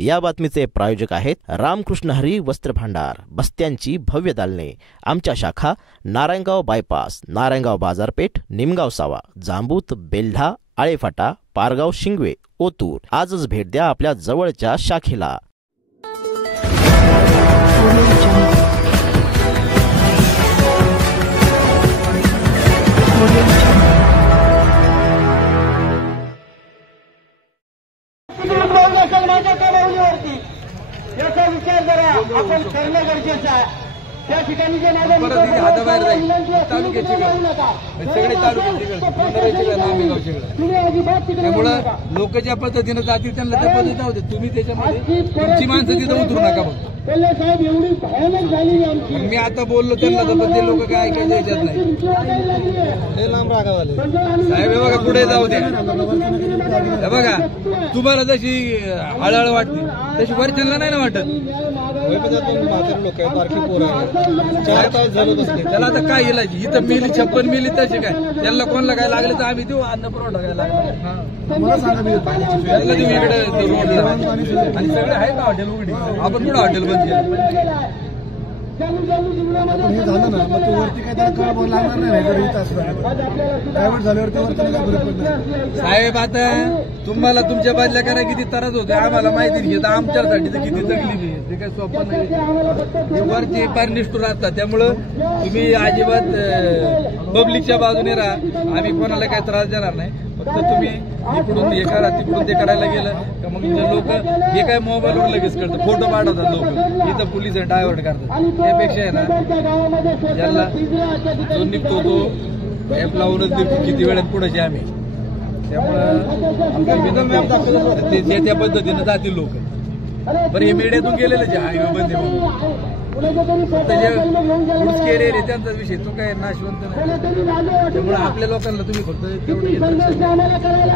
या बातमीचे प्रायोजक आहेत रामकृष्ण हरी वस्त्र भांडार, बस्त्यांची भव्य दालने। आमच्या शाखा नारायणगाव बायपास, नारायणगाव बाजारपेठ, निमगाव सावा, जांबूत, बेल्ढा, आळेफाटा, पारगाव, शिंगवे, ओतूर। आजच भेट द्या आपल्या जवळच्या शाखेला। याचा विचार जरा आपण करणं गरजेचं आहे। त्या ठिकाणी जे सगळे त्यामुळे लोक ज्या पद्धतीनं जातील त्यांना त्या पद्धतीनं होते। तुम्ही त्याच्यामध्ये तुमची माणसं तिथं उतरू नका बघ। साहेब एवढी भयानक झाली आमची। मी आता बोललो त्यांना तर ते लोक काय ऐकायचं याच्यात नाही। साहेब हे बघा पुढे जाऊ द्या। हे बघा तुम्हाला जशी हळहळ वाटते तशी वरच्यांना नाही ना वाटत। त्याला आता काय इलाज? इथं मिली 56 मिली तशी काय त्यांना कोणाला काय लागलं तर आम्ही देऊ। अन्न पुरवठा काय लागला त्याला देऊ इकडे रोडला। आणि सगळे आहे का हॉटेल उघडी? आपण कुठं हॉटेल बंद केलं? हे झालं ना मग वरती काय त्याला कळ लागणार नाही। डायव्हर्ट झाल्यावरती वरती काय फरक पडणार? साहेब आता तुम्हाला तुमच्या बाजल्या करायला किती त्रास होते आम्हाला माहिती नाही। आमच्यासाठी तर किती तकलीफ आहे ते काय सोपं नाही। वरती पार निष्ठूर राहतात। त्यामुळं तुम्ही अजिबात पब्लिकच्या बाजूने राहा। आम्ही कोणाला काही त्रास देणार नाही। फक्त तुम्ही इकडून हे करा तिकडून ते करायला गेलं का मग लोक हे काय मोबाईलवर लगेच करतात, फोटो पाठवतात लोक, इथं पोलिस डायव्हर्ट करतात। त्यापेक्षा आहे ना ज्याला जो निघतो तो ऍप लावूनच देतो किती वेळात पुढे आम्ही। त्यामुळे ते त्या पद्धतीनं जातील लोक। बरं हे मीडियातून गेलेलं जे हायवे बंद आहे त्यांचा विषय तो काय नाशवंत नाही। त्यामुळे आपल्या लोकांना तुम्ही फक्त तेवढं